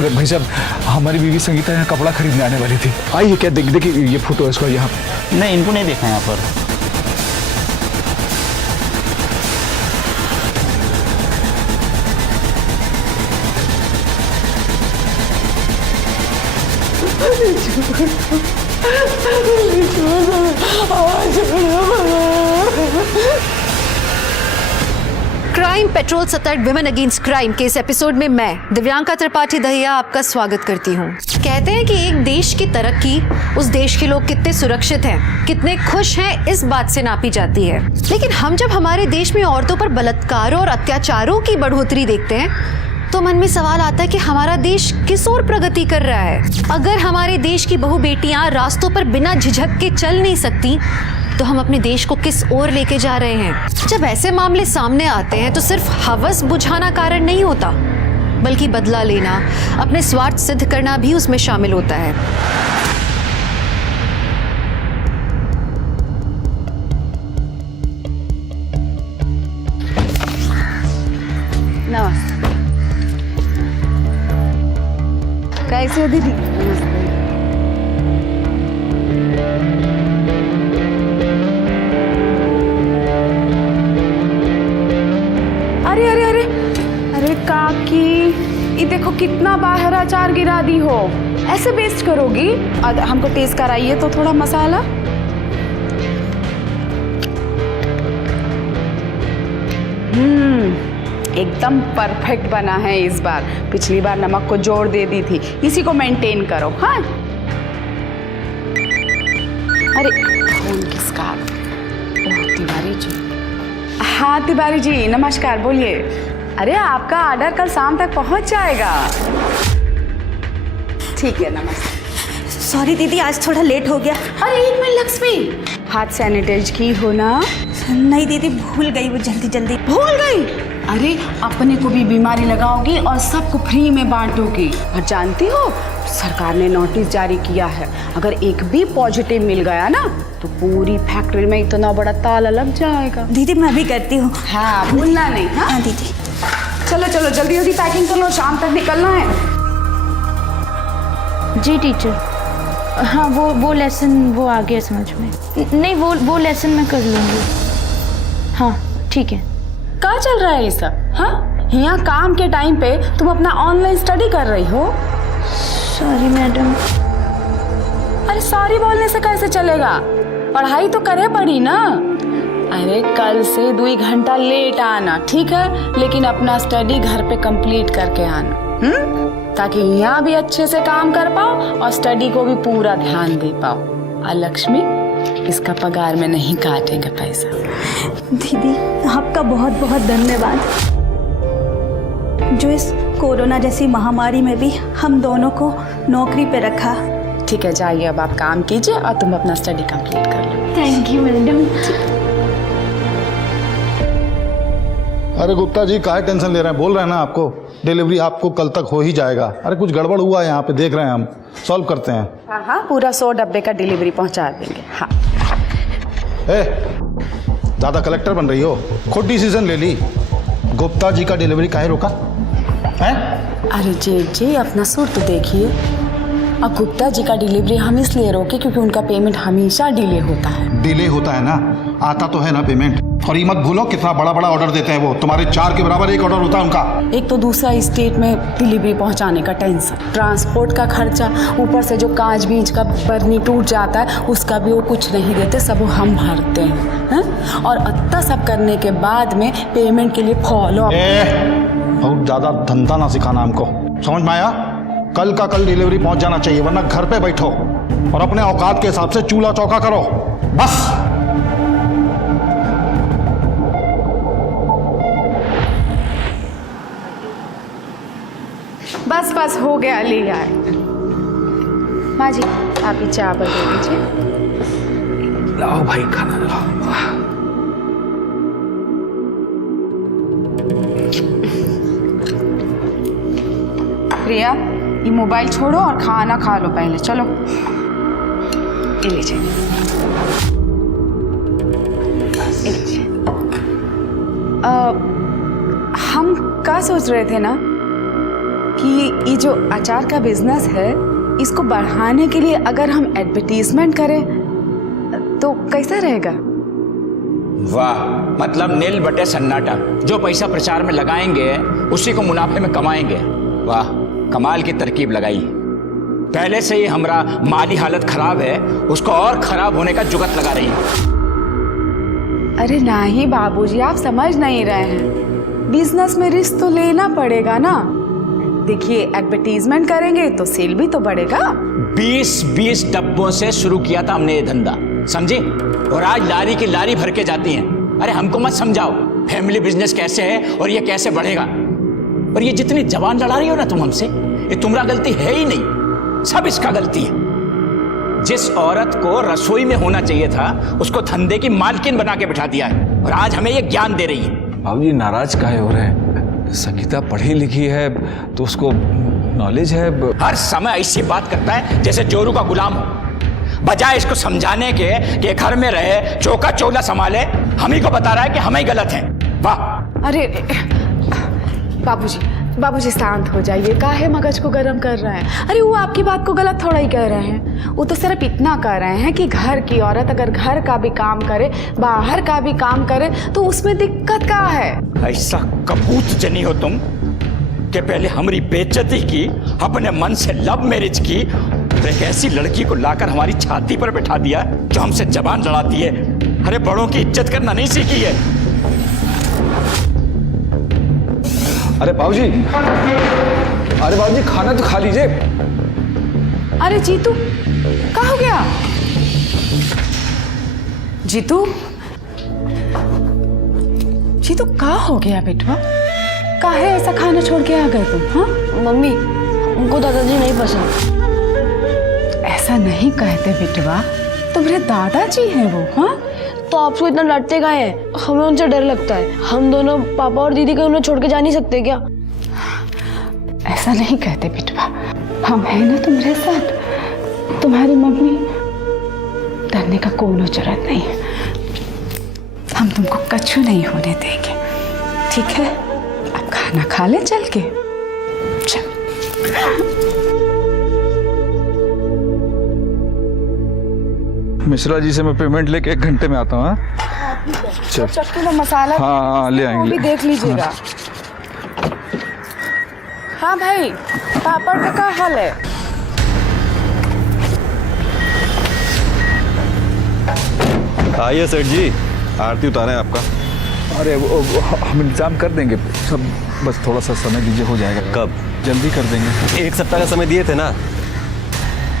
अरे भाई साहब, हमारी बीवी संगीता यहाँ कपड़ा खरीदने आने वाली थी। आइए, क्या देखिए ये फोटो है इसका यहाँ। नहीं, इनको नहीं देखा यहाँ पर। क्राइम पेट्रोल सतर्क विमेन अगेंस्ट क्राइम के इस एपिसोड में मैं दिव्यांका त्रिपाठी दहिया आपका स्वागत करती हूँ। कहते हैं कि एक देश की तरक्की उस देश के लोग कितने सुरक्षित हैं, कितने खुश हैं, इस बात से नापी जाती है। लेकिन हम जब हमारे देश में औरतों पर बलात्कारों और अत्याचारों की बढ़ोतरी देखते हैं तो मन में सवाल आता है कि हमारा देश किस ओर प्रगति कर रहा है। अगर हमारे देश की बहू बेटियां रास्तों पर बिना झिझक के चल नहीं सकती तो हम अपने देश को किस ओर लेके जा रहे हैं। जब ऐसे मामले सामने आते हैं तो सिर्फ हवस बुझाना कारण नहीं होता, बल्कि बदला लेना, अपने स्वार्थ सिद्ध करना भी उसमें शामिल होता है। नमस्ते। कैसे हो दीदी? अरे अरे अरे अरे काकी, ये देखो कितना बाहर अचार गिरा दी हो। ऐसे वेस्ट करोगी? हमको टेस्ट कराइए तो थोड़ा मसाला। एकदम परफेक्ट बना है इस बार। पिछली बार नमक को जोड़ दे दी थी, इसी को मेंटेन करो। हाँ, अरे फोन किसका? तिवारी जी। हाँ तिवारी जी, नमस्कार, बोलिए। अरे आपका ऑर्डर कल शाम तक पहुंच जाएगा। ठीक है, नमस्ते। सॉरी दीदी, आज थोड़ा लेट हो गया। अरे एक मिनट लक्ष्मी, हाथ सैनिटाइज की हो ना? नहीं दीदी, भूल गई, वो जल्दी जल्दी भूल गई। अरे अपने को भी बीमारी लगाओगी और सबको फ्री में बांटोगी। और जानती हो, सरकार ने नोटिस जारी किया है, अगर एक भी पॉजिटिव मिल गया ना तो पूरी फैक्ट्री में इतना बड़ा ताला लग जाएगा। दीदी मैं भी करती हूँ। हाँ, भूलना नहीं। हाँ दीदी। चलो चलो जल्दी जल्दी पैकिंग कर लो, शाम तक निकलना है। जी टीचर। हाँ, वो लेसन वो आ गया समझ में। नहीं, वो लेसन मैं कर लूँगी। हाँ ठीक है। क्या चल रहा है ये सब? हाँ, यहाँ काम के टाइम पे तुम अपना ऑनलाइन स्टडी कर रही हो। Sorry madam. अरे सॉरी बोलने से कैसे चलेगा? पढ़ाई तो करे पड़ी ना। अरे कल से 2 घंटा लेट आना, ठीक है? लेकिन अपना स्टडी घर पे कंप्लीट करके आना, ताकि यहाँ भी अच्छे से काम कर पाओ और स्टडी को भी पूरा ध्यान दे पाओ। और लक्ष्मी, इसका पगार में नहीं काटेंगे पैसा। दीदी आपका बहुत बहुत धन्यवाद, जो इस कोरोना जैसी महामारी में भी हम दोनों को नौकरी पे रखा। ठीक है, जाइए अब आप काम कीजिए और तुम अपना स्टडी कंप्लीट कर लो। Thank you madam. अरे गुप्ता जी, काहे टेंशन ले रहे हैं? बोल रहे हैं ना आपको, डिलीवरी आपको कल तक हो ही जाएगा। अरे कुछ गड़बड़ हुआ है यहाँ पे, देख रहे हैं हम, सॉल्व करते हैं। हाँ हाँ, पूरा 100 डब्बे का डिलीवरी पहुँचा देंगे। हाँ। ज़्यादा कलेक्टर बन रही हो, खुद डिसीजन ले ली। गुप्ता जी का डिलीवरी काहे रोका है? अरे जेठ जी, अपना सुर तो देखिए। अब गुप्ता जी का डिलीवरी हम इसलिए रोके क्योंकि उनका पेमेंट हमेशा डिले होता है। डिले होता है ना, आता तो है ना पेमेंट। और ये मत भूलो कितना बड़ा बड़ा ऑर्डर देते हैं वो, तुम्हारे 4 के बराबर एक ऑर्डर होता है उनका। एक तो दूसरा स्टेट में डिलीवरी पहुंचाने का टेंशन, ट्रांसपोर्ट का खर्चा, ऊपर से जो कांच बीज का बर्नी टूट जाता है उसका भी वो कुछ नहीं देते, सब हम भरते हैं। और इतना सब करने के बाद में पेमेंट के लिए फॉलो। बहुत ज़्यादा धंधा ना सिखाना हमको, समझ में आया? कल का कल डिलीवरी पहुंच जाना चाहिए, वरना घर पे बैठो और अपने औकात के हिसाब से चूल्हा चौका करो, बस। बस बस हो गया, ले आए। माँ जी, आप ही चावल दे दीजिए। लाओ भाई, खाना लाओ। प्रिया, ये मोबाइल छोड़ो और खाना खा लो पहले, चलो। ये लीजिए। हम क्या सोच रहे थे ना कि ये जो अचार का बिजनेस है इसको बढ़ाने के लिए अगर हम एडवर्टीजमेंट करें तो कैसा रहेगा? वाह, मतलब नील बटे सन्नाटा। जो पैसा प्रचार में लगाएंगे उसी को मुनाफे में कमाएंगे। वाह, कमाल की तरकीब लगाई। पहले से ही हमारा माली हालत खराब है, उसको और खराब होने का जुगत लगा रही है। अरे नहीं बाबूजी, आप समझ नहीं रहे हैं। बिजनेस में रिस्क तो लेना पड़ेगा ना। देखिए, एडवर्टीजमेंट करेंगे तो सेल भी तो बढ़ेगा। 20 डब्बों से शुरू किया था हमने ये धंधा, समझे? और आज लारी की लारी भर के जाती हैं। अरे हमको मत समझाओ फैमिली बिजनेस कैसे है और ये कैसे बढ़ेगा। और ये जितनी जबान लड़ा रही हो ना तुम हमसे, ये तुम्हारा गलती है ही नहीं, सब इसका गलती है। जिस औरत को रसोई में होना चाहिए था उसको धंधे की मालकिन बना के बिठा दिया है और आज हमें ये ज्ञान दे रही है। बाबूजी नाराज काहे हो रहे हैं? संगीता पढ़ी लिखी है तो उसको नॉलेज है। हर समय ऐसी बात करता है जैसे जोरू का गुलाम हो। बजाय इसको समझाने के कि घर में रहे, चौका चौला संभाले, हम ही को बता रहा है कि हम ही गलत हैं। वाह! अरे बाबूजी शांत हो जाइए, काहे मगज को गर्म कर रहे हैं? अरे वो आपकी बात को गलत थोड़ा ही कह रहे हैं। वो तो सिर्फ इतना कह रहे हैं कि घर की औरत अगर घर का भी काम करे, बाहर का भी काम करे तो उसमें दिक्कत क्या है? ऐसा कपूत जनी हो तुम कि पहले हमारी बेइज्जती की, अपने मन से लव मैरिज की, और एक ऐसी लड़की को लाकर हमारी छाती पर बैठा दिया जो हमसे जबान लड़ाती है। अरे बड़ों की इज्जत करना नहीं सीखी है। अरे बाबूजी, अरे बाबूजी खाना तो खा लीजिए। अरे जीतू, क्या हो गया? जीतू क्या हो गया बेटवा? काहे ऐसा खाना छोड़ के आ गए तुम? हाँ मम्मी, हमको दादाजी नहीं पसंद। ऐसा नहीं कहते बेटवा, तुम्हारे दादाजी हैं वो। हाँ तो आपको इतना डांटते काहे हैं? हमें उनसे डर लगता है। हम दोनों पापा और दीदी को उन्हें छोड़ के जा नहीं सकते क्या? ऐसा नहीं कहते बेटवा, हम हैं ना तुम्हारे साथ। तुम्हारी मम्मी, डरने का कोई जरूरत नहीं है। हम तुमको कछु नहीं होने देंगे, ठीक है? अब खाना खा ले चल के। चल। मिश्रा जी से मैं पेमेंट लेके 1 घंटे में आता हूँ। चल। 1 किलो मसाला हाँ, ले आएंगे। वो भी देख लीजिएगा। हाँ भाई, पापड़ का क्या हाल है? आइए सेठ जी, आरती उतारें आपका। अरे वो हम इंतजाम कर देंगे सब, बस थोड़ा सा समय दीजिए, हो जाएगा। कब? जल्दी कर देंगे। 1 सप्ताह का समय दिए थे ना।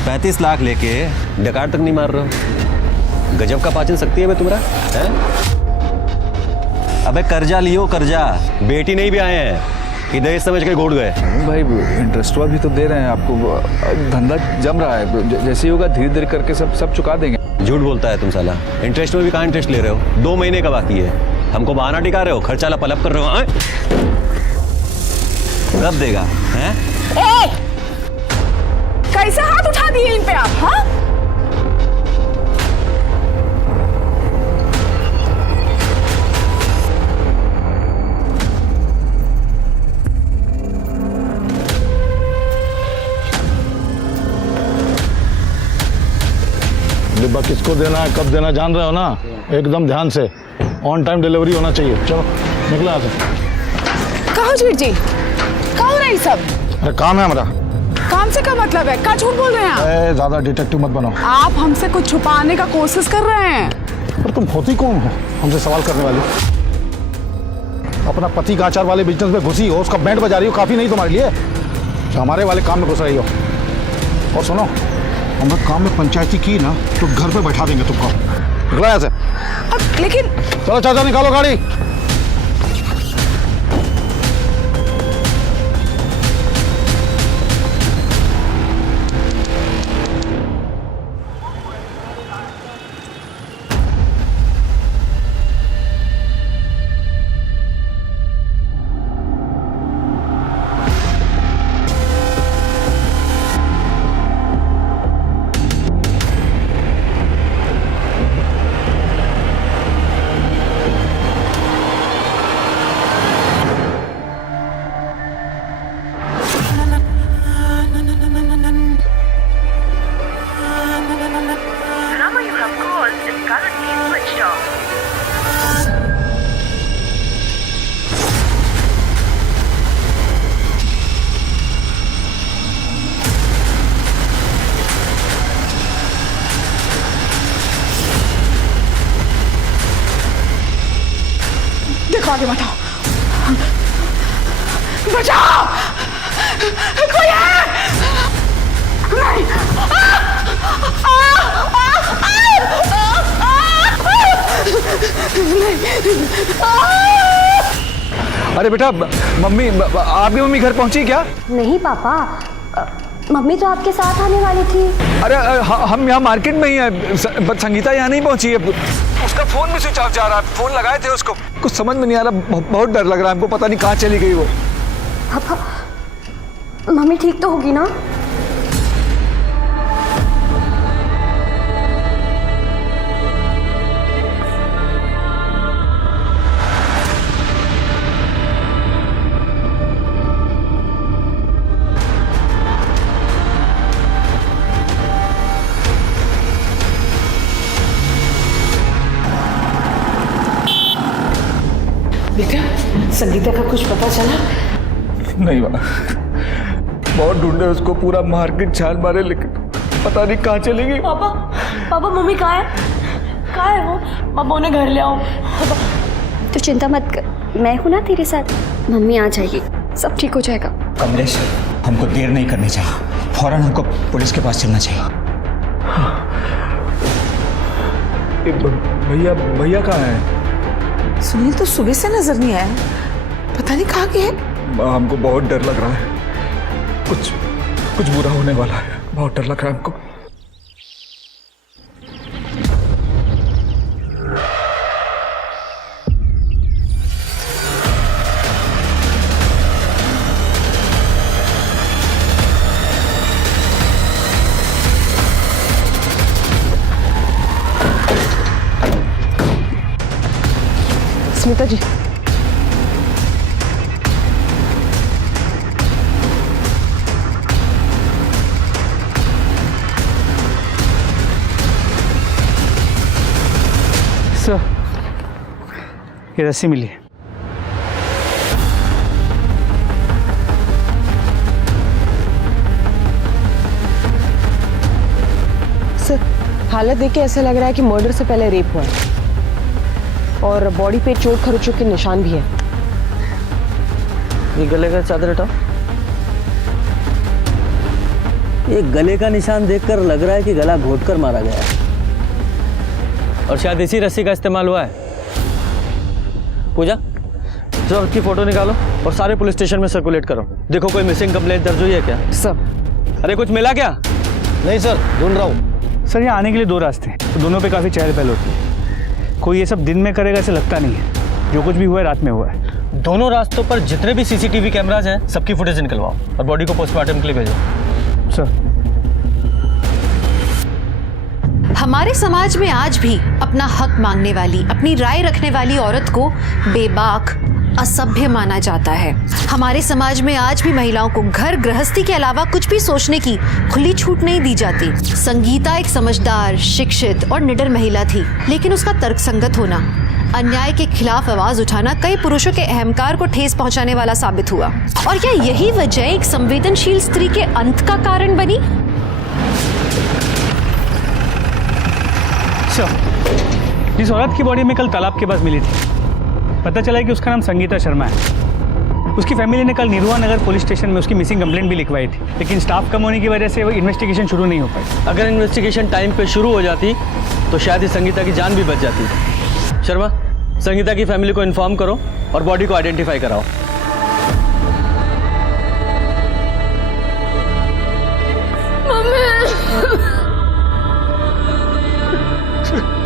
35 लाख लेके डकार तक नहीं मार रहे हो। गजब का पाचन शक्ति है मैं तुम्हारा है? अबे कर्जा लियो कर्जा, बेटी नहीं भी आए हैं कि दहेज समझ के घोट गए। भाई इंटरेस्ट भी तो दे रहे हैं आपको, धंधा जम रहा है, जैसे ही होगा धीरे धीरे करके सब चुका देंगे। झूठ बोलता है तुम साला। इंटरेस्ट में भी कहाँ इंटरेस्ट ले रहे हो? 2 महीने का बाकी है, हमको बहाना टिका रहे हो, खर्चा लपलप कर रहे हो। कब देगा हैं? कैसे हाथ उठा दिए इन पे आप? हाँ डिब्बा किसको देना है, कब देना, जान रहे हो ना? एकदम ध्यान से, ऑन टाइम डिलीवरी होना चाहिए। चलो निकलो यहाँ से। कहो जीत जी, क्या हो रहा है सब? अरे काम है हमारा। काम से क्या मतलब है? क्या झूठ बोल रहे हैं आप? ज्यादा डिटेक्टिव मत बनो। आप हमसे कुछ छुपाने का कोशिश कर रहे हैं। पर तुम होती कौन हो हमसे सवाल करने वाली? अपना पति का आचार वाले बिजनेस में घुसी हो, उसका बैंड बजा रही हो, काफी नहीं तुम्हारे लिए जो हमारे वाले काम में घुस रही हो। और सुनो, हमने काम में पंचायती की ना तो घर पे बैठा देंगे तुमको। निकलो यहाँ से। लेकिन चलो चाचा निकालो गाड़ी। इसको आगे बढ़ाओ। बचाओ, कोई है? नहीं। अरे बेटा, मम्मी, आपकी मम्मी घर पहुंची क्या? नहीं पापा, मम्मी तो आपके साथ आने वाली थी। अरे हम यहाँ मार्केट में ही हैं, संगीता यहाँ नहीं पहुंची है। उसका फोन भी स्विच ऑफ जा रहा है, फोन लगाए थे उसको, कुछ समझ में नहीं आ रहा, बहुत डर लग रहा है हमको, पता नहीं कहाँ चली गई वो। पापा, मम्मी ठीक तो होगी ना? बेटा, संगीता का कुछ पता चला? नहीं माँ, बहुत ढूंढे उसको, पूरा मार्केट छान मारे, लेकिन पता नहीं कहाँ चली गई। पापा, पापा मम्मी कहाँ है? कहाँ है वो? पापा उन्हें घर ले आओ। तो चिंता मत कर, मैं हूं ना तेरे साथ। मम्मी आ जाएगी, सब ठीक हो जाएगा। कमलेश, हमको देर नहीं करनी चाहिए, फौरन हमको पुलिस के पास चलना चाहिए। भैया, भैया कहाँ है? सुनील तो सुबह से नजर नहीं आया, पता नहीं कहाँ गए। हमको बहुत डर लग रहा है, कुछ बुरा होने वाला है, बहुत डर लग रहा है हमको। स्मिता जी, सर, ये रस्सी मिली है। सर, हालत देख के ऐसा लग रहा है कि मर्डर से पहले रेप हुआ है और बॉडी पे चोट खरोचों के निशान भी है। ये गले का चादर हटाओ। ये गले का निशान देखकर लग रहा है कि गला घोटकर मारा गया है और शायद इसी रस्सी का इस्तेमाल हुआ है। पूजा, जरा उसकी फोटो निकालो और सारे पुलिस स्टेशन में सर्कुलेट करो। देखो कोई मिसिंग कंप्लेंट दर्ज हुई है क्या? सर, अरे कुछ मिला क्या? नहीं सर, ढूंढ रहा हूँ। सर, यहाँ आने के लिए 2 रास्ते हैं, तो दोनों पे काफ़ी चहल पहल होती है। कोई ये सब दिन में करेगा ऐसा लगता नहीं है, जो कुछ भी हुआ है रात में हुआ है। दोनों रास्तों पर जितने भी सीसीटीवी कैमराज हैं सबकी फुटेज निकलवाओ और बॉडी को पोस्टमार्टम के लिए भेजो। सर, हमारे समाज में आज भी अपना हक मांगने वाली, अपनी राय रखने वाली औरत को बेबाक, असभ्य माना जाता है। हमारे समाज में आज भी महिलाओं को घर गृहस्थी के अलावा कुछ भी सोचने की खुली छूट नहीं दी जाती। संगीता एक समझदार, शिक्षित और निडर महिला थी, लेकिन उसका तर्कसंगत होना, अन्याय के खिलाफ आवाज उठाना कई पुरुषों के अहंकार को ठेस पहुंचाने वाला साबित हुआ। और क्या यही वजह एक संवेदनशील स्त्री के अंत का कारण बनी? सर, इस औरत की बॉडी में कल तालाब के पास मिली थी। पता चला कि उसका नाम संगीता शर्मा है। उसकी फैमिली ने कल निरुआ नगर पुलिस स्टेशन में उसकी मिसिंग कंप्लेंट भी लिखवाई थी, लेकिन स्टाफ कम होने की वजह से वो इन्वेस्टिगेशन शुरू नहीं हो पाई। अगर इन्वेस्टिगेशन टाइम पे शुरू हो जाती तो शायद इस संगीता की जान भी बच जाती। शर्मा, संगीता की फैमिली को इन्फॉर्म करो और बॉडी को आइडेंटिफाई कराओ।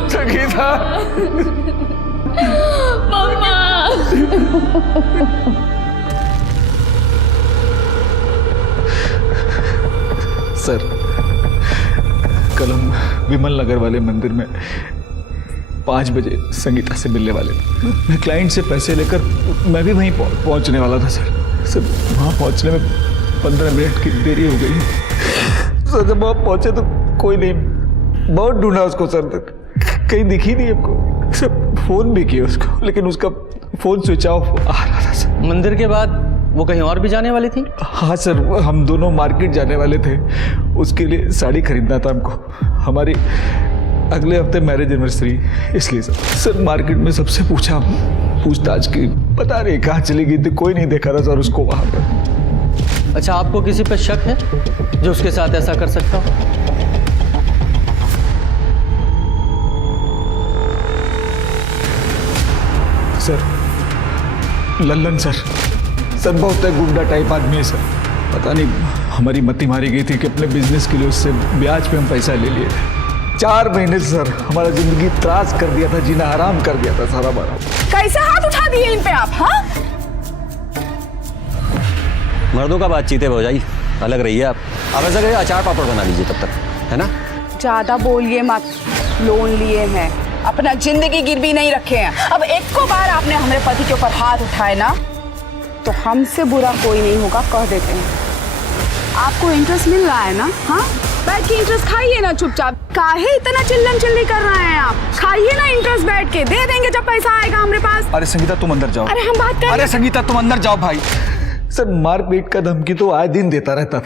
संगीता, सर, कल हम विमल नगर वाले मंदिर में 5 बजे संगीता से मिलने वाले थे। मैं क्लाइंट से पैसे लेकर मैं भी वहीं पहुंचने वाला था सर। वहाँ पहुंचने में 15 मिनट की देरी हो गई। सर, जब वहाँ पहुंचे तो कोई नहीं, बहुत ढूंढा उसको सर, कहीं दिखी नहीं हमको। सर, फोन भी किया उसको, लेकिन उसका फोन स्विच ऑफ आ रहा था सर। मंदिर के बाद वो कहीं और भी जाने वाली थी? हाँ सर, हम दोनों मार्केट जाने वाले थे, उसके लिए साड़ी खरीदना था हमको। हमारी अगले हफ्ते मैरिज एनिवर्सरी, इसलिए सर मार्केट में सबसे पूछा, पूछताछ की, पता नहीं कहाँ चली गई थी, कोई नहीं देखा था सर उसको वहां पर। अच्छा, आपको किसी पे शक है जो उसके साथ ऐसा कर सकता हो? सर लल्लन सर बहुत गुंडा टाइप आदमी है सर। पता नहीं हमारी मती मारी गई थी कि अपने बिजनेस के लिए उससे ब्याज पे हम पैसा ले लिए थे। 4 महीने से सर हमारा जिंदगी त्रास कर दिया था, जीना हराम कर दिया था सारा बारा। कैसे हाथ उठा दिए इन पे आप? हाँ, मर्दों का बातचीत है भौजाई, अलग रहिए आप। अब ऐसा करिए अचार पापड़ बना लीजिए तब तक, है ना? ज्यादा बोलिए मत। लोन लिए हैं, अपना जिंदगी गिरवी नहीं रखे हैं। अब एक को बार आपने हमारे पति के ऊपर हाथ उठाए ना, तो हमसे बुरा कोई नहीं होगा, कह देते हैं। आपको इंटरेस्ट मिल रहा है ना? हाँ, बैठ के इंटरेस्ट खाइए ना चुपचाप। काहे इतना चिल्लम चिल्ली कर रहे हैं आप? खाइए ना इंटरेस्ट बैठ के, दे देंगे जब पैसा आएगा हमारे पास। अरे संगीता तुम अंदर जाओ। अरे हम बात कर। अरे संगीता तुम अंदर जाओ भाई। सर मारपीट का धमकी तो आए दिन देता रहता था,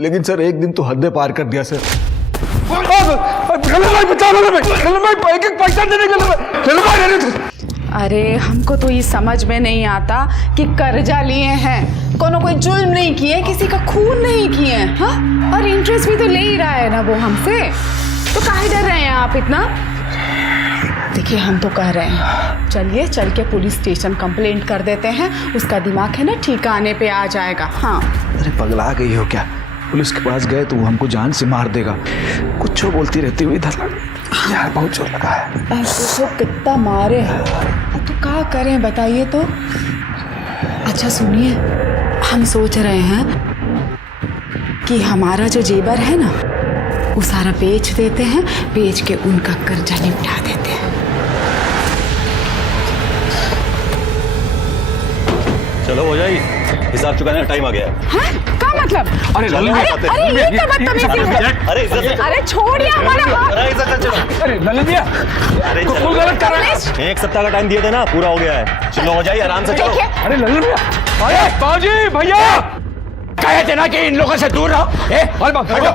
लेकिन सर एक दिन तो हद पार कर दिया सर। अरे हमको तो ये समझ में नहीं आता कि कर्जा लिए हैं, कोई जुल्म नहीं किए, किसी का खून नहीं किए, हाँ? और इंटरेस्ट भी तो ले ही रहा है ना वो हमसे, तो काहे डर रहे हैं आप इतना? देखिए हम तो कह रहे हैं, चलिए चल के पुलिस स्टेशन कंप्लेंट कर देते हैं, उसका दिमाग है ना ठिकाने पे आ जाएगा। हाँ। अरे पगला गई हो क्या? पुलिस के पास गए तो वो हमको जान से मार देगा। कुछ बोलती रहती हुई इधर यार, बहुत जोर लगा है। तो कितना मारे हैं, तो क्या करें बताइए तो? अच्छा सुनिए, हम सोच रहे हैं कि हमारा जो जेवर है ना वो सारा बेच देते हैं, बेच के उनका कर्जा निपटा देते हैं। चलो भौजाई, हिसाब चुकाने का टाइम आ गया है। हाँ? क्या मतलब? अरे अरे ये क्या बदतमीजी है? अरे इज्जत से, अरे छोड़िए हमारा हाथ। अरे इज्जत से चलो। अरे लल्लन भैया, अरे तो चलो। गलत कर रहा है। 1 सप्ताह का टाइम दिए थे ना, पूरा हो गया है। चलो भौजाई आराम से चलो। अरे लल्लन भैया, अरे बाबूजी भैया, कहे थे ना कि इन लोगों से दूर रहो। हटो हटो।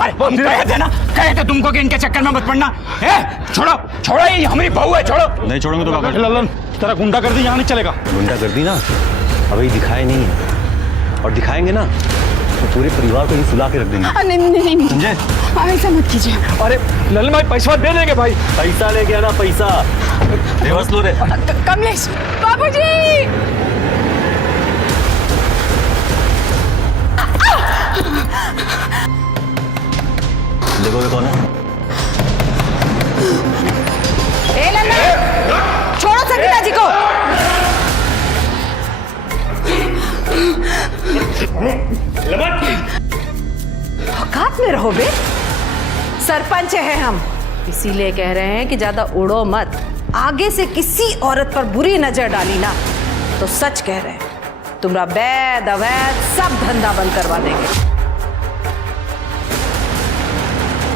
अरे हम कहे थे ना, कहे थे तुमको कि इनके चक्कर में मत पड़ना। छोड़ो, ये हमारी बहू है, छोड़ो। नहीं छोड़ेंगे तो क्या? लल्लन तेरा गुंडा कर दी, यहाँ नहीं चलेगा। गुंडा कर दी ना, अभी दिखाए नहीं है, और दिखाएंगे ना तो पूरे परिवार को ही सुला के रख देंगे। नहीं समझे? ऐसा मत कीजिए। अरे लल्लन भाई पैसा दे देंगे भाई। पैसा ले गया ना, पैसा रिवर्स लो रे। कमलेश बाबूजी, देखोगे कौन है? ए लल्लन, छोड़ो संगीता जी को। औकात में रहो बे। सरपंच है हम, इसीलिए कह रहे हैं कि ज्यादा उड़ो मत। आगे से किसी औरत पर बुरी नजर डाली ना तो सच कह रहे हैं, तुम्हारा वैध अवैध सब धंधा बंद करवा देंगे।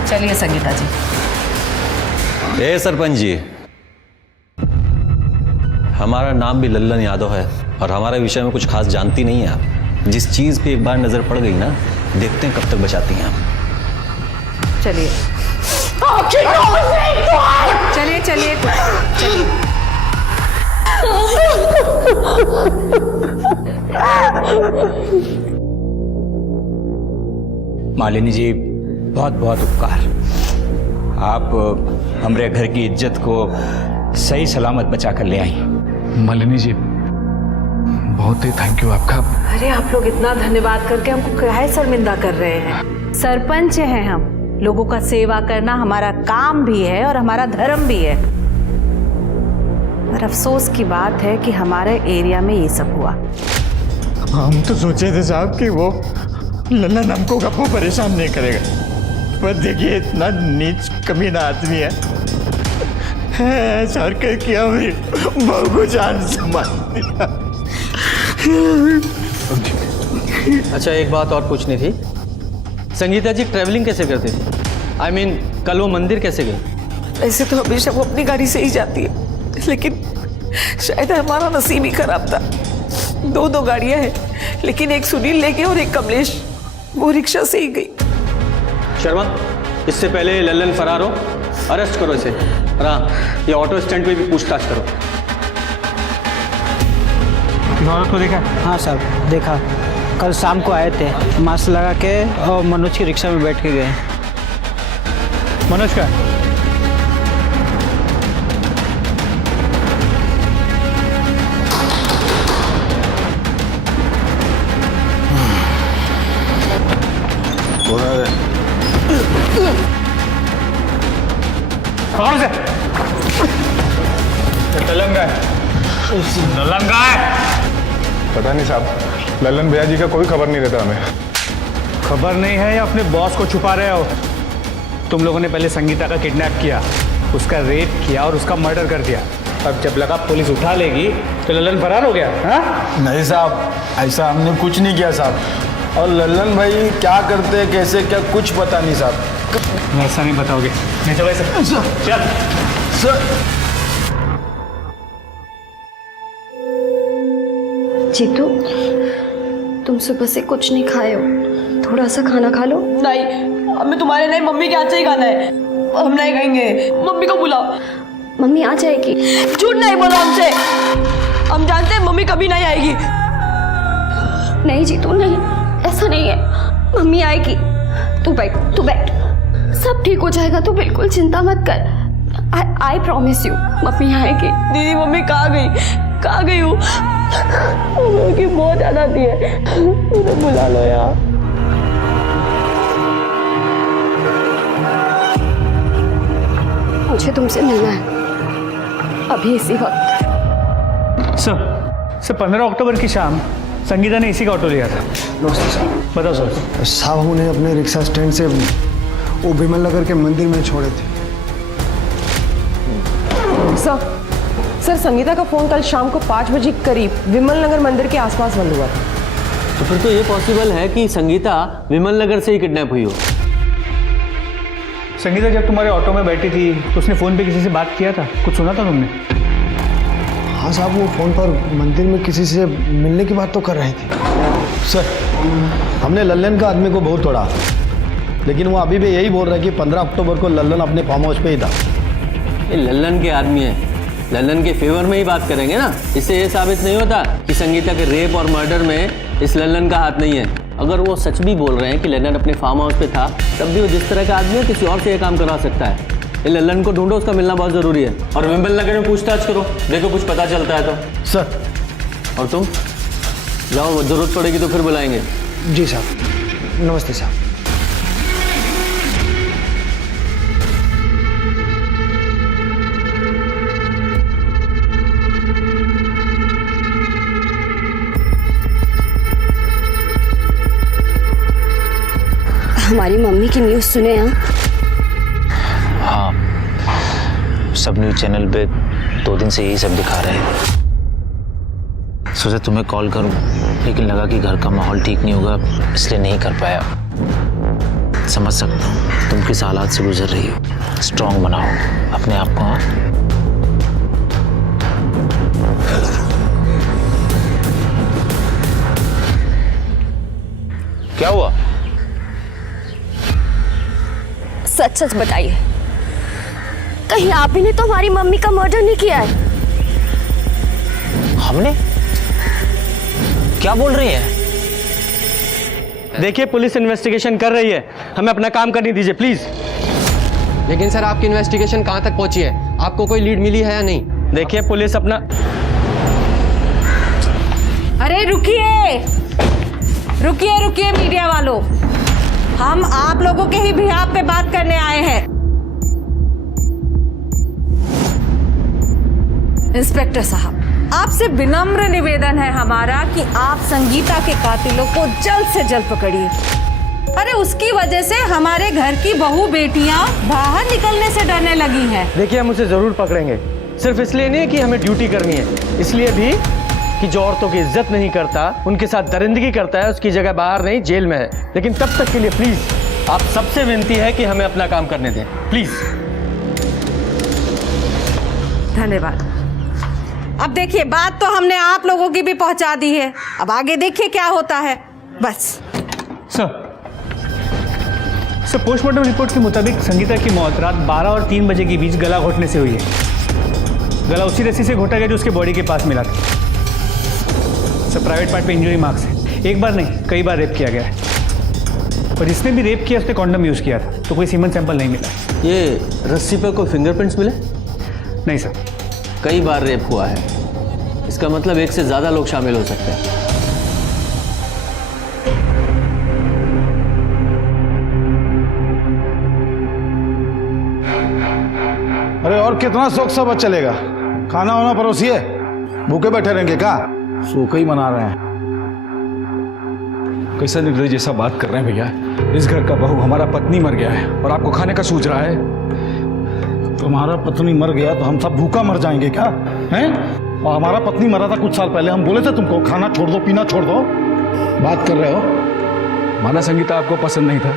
चलिए संगीता जी। ए सरपंच जी, हमारा नाम भी लल्लन यादव है और हमारे विषय में कुछ खास जानती नहीं है आप। जिस चीज पे एक बार नजर पड़ गई ना, देखते हैं कब तक बचाती हैं आप। चलिए चलिए चलिए चलिए। मालिनी जी, बहुत बहुत उपकार। आप हमारे घर की इज्जत को सही सलामत बचा कर ले आई। मालिनी जी बहुत ही थैंक यू आपका। अरे आप लोग इतना धन्यवाद करके हमको काहे शर्मिंदा कर रहे हैं? सरपंच हैं हम, लोगों का सेवा करना हमारा काम भी है और हमारा धर्म भी है। पर अफसोस की बात है कि हमारे एरिया में ये सब हुआ। हम तो सोचे थे साहब कि वो लल्लन हमको कभी परेशान नहीं करेगा, पर देखिए इतना नीच कमीना आदमी है, ऐसा किया मेरी बहू को जान से मार दिया। अच्छा एक बात और पूछनी थी, संगीता जी ट्रैवलिंग कैसे करती थी? I mean, कल वो मंदिर कैसे गई? ऐसे तो हमेशा वो अपनी गाड़ी से ही जाती है, लेकिन शायद हमारा नसीब ही खराब था। 2 गाड़ियां हैं, लेकिन एक सुनील ले गए और एक कमलेश वो रिक्शा से ही गई। शर्मा, इससे पहले लल्लन फरार हो, अरेस्ट करो इसे। और हाँ, ये ऑटो स्टैंड पे भी पूछताछ करो। इस औरत को देखा? हाँ सर, देखा। कल शाम को आए थे, मास्क लगा के और मनोज की रिक्शा में बैठ के गए। मनोज का? कौन से? ललन का है। ललन का है? पता नहीं साहब, ललन भैया जी का कोई खबर नहीं रहता हमें। खबर नहीं है या अपने बॉस को छुपा रहे हो? तुम लोगों ने पहले संगीता का किडनैप किया, उसका रेप किया और उसका मर्डर कर दिया। अब जब लगा पुलिस उठा लेगी तो ललन फरार हो गया। हाँ? नहीं साहब, ऐसा हमने कुछ नहीं किया साहब। और ललन भाई क्या करते कैसे क्या कुछ पता नहीं साहब। ऐसा नहीं बताओगे? नहीं चलो ऐसे चल। जीतू, तुम सुबह से कुछ नहीं खाए हो, थोड़ा सा खाना खा लो। नहीं, हमें तुम्हारे नहीं मम्मी के हाथ से ही खाना है। हम नहीं खाएंगे। मम्मी को बुलाओ। मम्मी आ जाएगी। झूठ नहीं बोलो हमसे। हम जानते हैं मम्मी कभी नहीं आएगी। नहीं जीतू नहीं, ऐसा नहीं है, मम्मी आएगी। तू बैठ, तू बैठ, सब ठीक हो जाएगा, तू बिल्कुल चिंता मत कर। आई प्रॉमिस यू, मम्मी आएगी। दीदी मम्मी कहाँ गई? कहाँ गई हूँ? की बहुत याद आती है, मुझे बुला लो यार। मुझे तुमसे मिलना है अभी इसी वक्त। सर 15 अक्टूबर की शाम संगीता ने इसी का ऑटो लिया था। नमस्ते साहब। बताओ सर। साहब हम उन्हें अपने रिक्शा स्टैंड से वो विमल नगर के मंदिर में छोड़े थे। सर संगीता का फोन कल शाम को 5 बजे करीब विमल नगर मंदिर के आसपास बंद हुआ था। तो फिर तो ये पॉसिबल है कि संगीता विमल नगर से ही किडनैप हुई हो। संगीता जब तुम्हारे ऑटो में बैठी थी तो उसने फ़ोन पे किसी से बात किया था? कुछ सुना था तुमने? हाँ साहब, वो फ़ोन पर मंदिर में किसी से मिलने की बात तो कर रही थी। सर, हमने ललन का आदमी को बहुत तोड़ा, लेकिन वो अभी भी यही बोल रहा है कि 15 अक्टूबर को ललन अपने फार्म हाउस पे ही था। ये ललन के आदमी है, ललन के फेवर में ही बात करेंगे ना। इससे ये साबित नहीं होता कि संगीता के रेप और मर्डर में इस ललन का हाथ नहीं है। अगर वो सच भी बोल रहे हैं कि ललन अपने फार्म हाउस पे था, तब भी वो जिस तरह का आदमी है किसी और से ये काम करा सकता है। ये ललन को ढूंढो, उसका मिलना बहुत ज़रूरी है। और विमल नगर में पूछताछ करो, देखो कुछ पता चलता है तो। सर। और तुम जाओ, ज़रूरत पड़ेगी तो फिर बुलाएंगे। जी साहब। नमस्ते साहब। हमारी मम्मी की न्यूज़ सुने? हाँ, सब न्यूज़ चैनल पे 2 दिन से यही सब दिखा रहे हैं। सोचा तुम्हें कॉल करूं, लेकिन लगा कि घर का माहौल ठीक नहीं होगा, इसलिए नहीं कर पाया। समझ सकता हूँ तुम किस हालात से गुजर रही हो। स्ट्रांग बनाओ अपने आप को। हाँ, क्या हुआ? सच सच बताइए, कहीं आप ही ने तो हमारी मम्मी का मर्डर नहीं किया है? हमने? क्या बोल रही है? देखिए, पुलिस इन्वेस्टिगेशन कर रही है, हमें अपना काम करने दीजिए प्लीज। लेकिन सर, आपकी इन्वेस्टिगेशन कहाँ तक पहुंची है? आपको कोई लीड मिली है या नहीं? देखिए, पुलिस अपना। अरे रुकिए रुकिए रुकिए मीडिया वालों, हम आप लोगों के ही बिहाफ पे बात करने आए हैं। इंस्पेक्टर साहब, आपसे विनम्र निवेदन है हमारा कि आप संगीता के कातिलों को जल्द से जल्द पकड़िए। अरे उसकी वजह से हमारे घर की बहू बेटियां बाहर निकलने से डरने लगी हैं। देखिए, हम उसे जरूर पकड़ेंगे, सिर्फ इसलिए नहीं कि हमें ड्यूटी करनी है, इसलिए भी कि जो औरतों की इज्जत नहीं करता, उनके साथ दरिंदगी करता है, उसकी जगह बाहर नहीं जेल में है। लेकिन तब तक के लिए प्लीज आप सबसे विनती है कि हमें अपना काम करने दें, प्लीज। धन्यवाद। अब देखिए, बात तो हमने आप लोगों की भी पहुंचा दी है, अब आगे देखिए क्या होता है। बस सर, पोस्टमार्टम रिपोर्ट के मुताबिक संगीता की मौत रात 12 और 3 बजे के बीच गला घोटने से हुई है। गला उसी रस्सी से घोटा गया जो उसके बॉडी के पास मिला था। सब प्राइवेट पार्ट पे इंजरी मार्क्स है। एक बार नहीं, कई बार रेप किया गया है। और जिसने भी रेप किया उसने कॉन्डम यूज़ किया था, तो कोई सीमन सैंपल नहीं मिला। ये रस्सी पे कोई फिंगरप्रिंट्स मिले? नहीं सर। कई बार रेप हुआ है, इसका मतलब एक से ज़्यादा लोग शामिल हो सकते हैं। अरे और कितना शौक सब चलेगा? खाना वाना परोसिए, भूखे बैठे रहेंगे क्या? सूखे ही मना रहे हैं। कैसा निर्दयी जैसा बात कर रहे हैं भैया। इस घर का बहू हमारा पत्नी मर गया है और आपको खाने का सूझ रहा है। तुम्हारा पत्नी मर गया तो हम सब भूखा मर जाएंगे क्या? हैं? और हमारा पत्नी मरा था कुछ साल पहले, हम बोले थे तुमको खाना छोड़ दो, पीना छोड़ दो। बात कर रहे हो। माना संगीता आपको पसंद नहीं था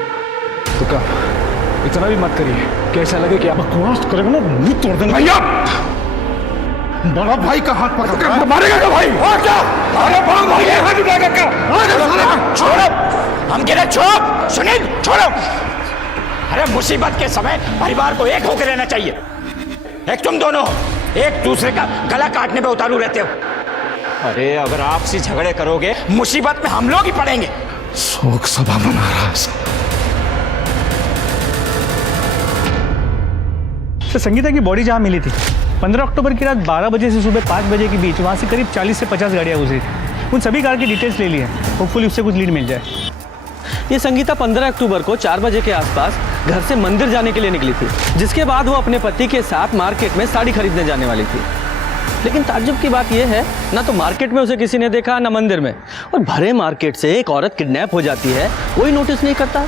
तो क्या, इतना भी मत करिए। कैसा लगे कि आप बकवास करेगा ना मुंह तोड़ देंगे। भैया बड़ा भाई का हाथ पकड़ मारेगा क्या भाई? और क्या? अरे बड़ा भाई है, हाथ उठाएगा क्या? छोड़ो, हम कह रहे छोड़ो, सुनील छोड़ो। अरे मुसीबत के समय परिवार को एक होकर रहना चाहिए। एक तुम दोनों एक दूसरे का गला काटने पे उतारू रहते हो। अरे अगर आपसी झगड़े करोगे मुसीबत में हम लोग ही पड़ेंगे। शोक सभा मना रहा है। तो संगीता की बॉडी जहाँ मिली थी 15 अक्टूबर की रात 12 बजे से सुबह 5 बजे के बीच, वहाँ से करीब 40 से 50 गाड़ियाँ गुजरी थी। उन सभी कार की डिटेल्स ले ली है, होपफुली उससे कुछ लीड मिल जाए। ये संगीता 15 अक्टूबर को 4 बजे के आसपास घर से मंदिर जाने के लिए निकली थी, जिसके बाद वो अपने पति के साथ मार्केट में साड़ी खरीदने जाने वाली थी। लेकिन ताज्जुब की बात यह है, ना तो मार्केट में उसे किसी ने देखा, ना मंदिर में। और भरे मार्केट से एक औरत किडनैप हो जाती है, कोई नोटिस नहीं करता,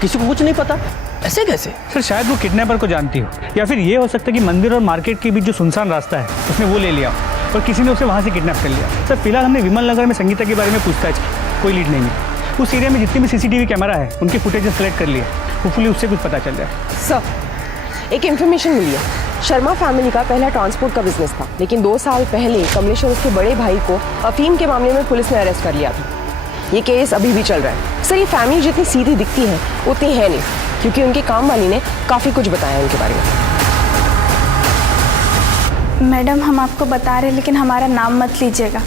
किसी को कुछ नहीं पता। ऐसे कैसे? सर शायद वो किडनैपर को जानती हो, या फिर ये हो सकता है कि मंदिर और मार्केट के बीच जो सुनसान रास्ता है उसने वो ले लिया और किसी ने उसे वहाँ से किडनैप कर लिया। सर फिलहाल हमने विमल नगर में संगीता के बारे में पूछताछ की, कोई लीड नहीं मिली। उस एरिया में जितने भी सीसीटीवी कैमरा है उनके फुटेजेस कलेक्ट कर लिए, होपफुली उससे कुछ पता चल जाए। सर एक इन्फॉर्मेशन मिली है। शर्मा फैमिली का पहला ट्रांसपोर्ट का बिजनेस था, लेकिन 2 साल पहले कमलेश और उसके बड़े भाई को अफीम के मामले में पुलिस ने अरेस्ट कर लिया था। ये केस अभी भी चल रहा है। सर ये फैमिली जितनी सीधी दिखती है उतनी है नहीं, क्योंकि उनके काम वाली ने काफ़ी कुछ बताया उनके बारे में। मैडम हम आपको बता रहे हैं, लेकिन हमारा नाम मत लीजिएगा।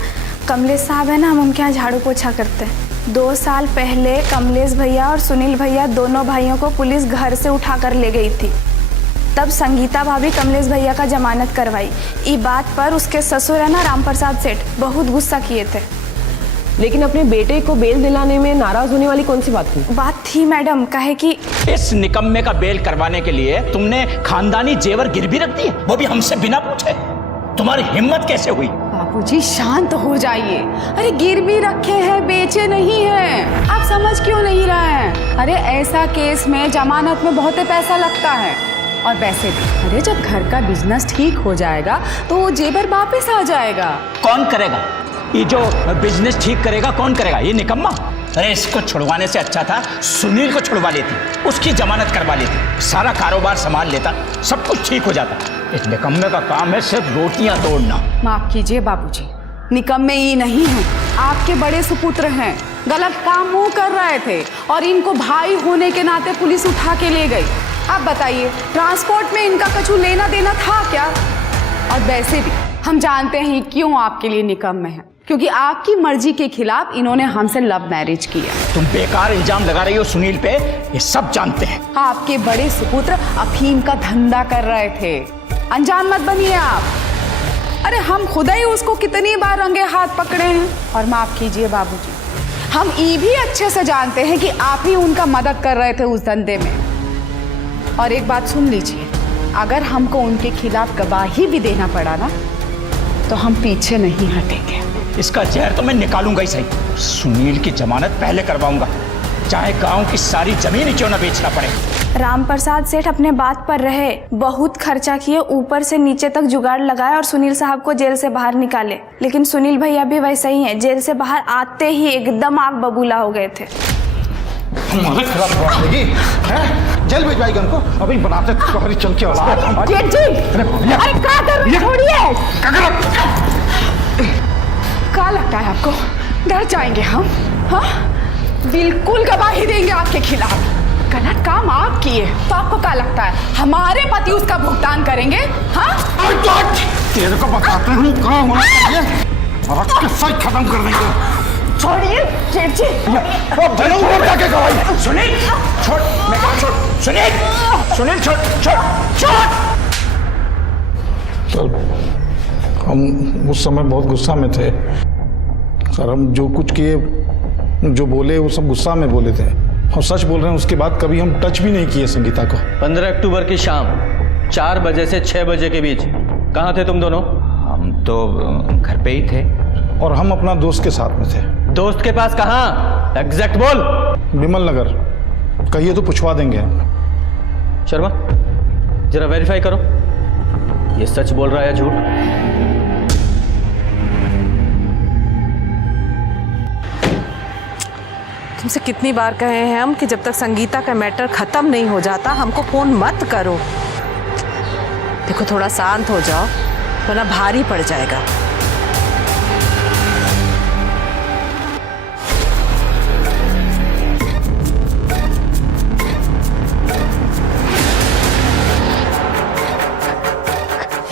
कमलेश साहब है ना, हम उनके यहाँ झाड़ू पोछा करते हैं। 2 साल पहले कमलेश भैया और सुनील भैया दोनों भाइयों को पुलिस घर से उठा कर ले गई थी। तब संगीता भाभी कमलेश भैया का जमानत करवाई। इस बात पर उसके ससुर है ना राम प्रसाद सेठ बहुत गुस्सा किए थे। लेकिन अपने बेटे को बेल दिलाने में नाराज होने वाली कौन सी बात थी? बात थी मैडम, कहे कि इस निकम्मे का बेल करवाने के लिए तुमने खानदानी जेवर गिरवी रख दिए, वो भी हमसे बिना पूछे। तुम्हारी हिम्मत कैसे हुई? बाबूजी शांत हो जाइए। अरे गिरवी रखे हैं, बेचे नहीं हैं। आप समझ क्यों नहीं रहे हैं? अरे ऐसा केस में जमानत में बहुत पैसा लगता है। और वैसे भी अरे जब घर का बिजनेस ठीक हो जाएगा तो वो जेवर वापस आ जाएगा। कौन करेगा? ये जो बिजनेस ठीक करेगा कौन करेगा? ये निकम्मा। अरे इसको छुड़वाने से अच्छा था सुनील को छुड़वा लेती, उसकी जमानत करवा लेती, सारा कारोबार संभाल लेता, सब कुछ ठीक हो जाता। इस निकम्मे का काम है सिर्फ रोटियां तोड़ना। माफ कीजिए बाबूजी, निकम्मे ये नहीं हैं, आपके बड़े सुपुत्र हैं। गलत काम वो कर रहे थे और इनको भाई होने के नाते पुलिस उठा के ले गई। आप बताइए ट्रांसपोर्ट में इनका कुछ लेना देना था क्या? और वैसे भी हम जानते हैं क्यों आपके लिए निकम्मे हैं, क्योंकि आपकी मर्जी के खिलाफ इन्होंने हमसे लव मैरिज किया। तुम बेकार इल्जाम लगा रही हो सुनील पे, ये सब जानते हैं। आपके बड़े सुपुत्र अफीम का धंधा कर रहे थे, अनजान मत बनिए आप। अरे हम खुद ही उसको कितनी बार रंगे हाथ पकड़े हैं। और माफ कीजिए बाबूजी, हम ये भी अच्छे से जानते हैं कि आप ही उनका मदद कर रहे थे उस धंधे में। और एक बात सुन लीजिए, अगर हमको उनके खिलाफ गवाही भी देना पड़ा ना तो हम पीछे नहीं हटेंगे। इसका जहर तो मैं निकालूंगा ही सही। सुनील की जमानत पहले करवाऊंगा, चाहे गांव की सारी जमीन ही क्यों ना बेचना पड़े। राम प्रसाद सेठ अपने बात पर रहे, बहुत खर्चा किए, ऊपर से नीचे तक जुगाड़ लगाए और सुनील साहब को जेल से बाहर निकाले। लेकिन सुनील भैया भी वैसे ही हैं, जेल से बाहर आते ही एकदम आग बबूला हो गए थे। हमारे खिलाफ बात लगी है, जेल भिजवाएगा उनको। अभी बनाते तुम्हारी चल के औलाद। अरे क्या कर रहे हो? छोड़िए। क्या लगता है आपको डर जाएंगे हम? हाँ बिल्कुल गवाही देंगे आपके खिलाफ। गलत काम आप किए तो आपको क्या लगता है हमारे पति उसका भुगतान करेंगे? हाँ तेरे को बताते हैं कहाँ होना चाहिए। और किस्सा ही खत्म कर देंगे। छोड़िए जेठ जी। चलो ऊपर जाके गवाही। सुनील छोड़, मैं कहा छोड़, सुनील छोड़ छोड़ छोड़। सर हम उस समय बहुत गुस्सा में थे सर। हम जो कुछ किए, जो बोले वो सब गुस्सा में बोले थे। हम सच बोल रहे हैं, उसके बाद कभी हम टच भी नहीं किए संगीता को। 15 अक्टूबर की शाम 4 बजे से 6 बजे के बीच कहाँ थे तुम दोनों? हम तो घर पे ही थे। और हम अपना दोस्त के साथ में थे। दोस्त के पास कहाँ? एग्जैक्ट बोल। विमल नगर। कहिए तो पूछवा देंगे। शर्मा जरा वेरीफाई करो, ये सच बोल रहा है या झूठ? तुमसे कितनी बार कहे हैं हम कि जब तक संगीता का मैटर खत्म नहीं हो जाता हमको फोन मत करो। देखो थोड़ा शांत हो जाओ वरना भारी पड़ जाएगा।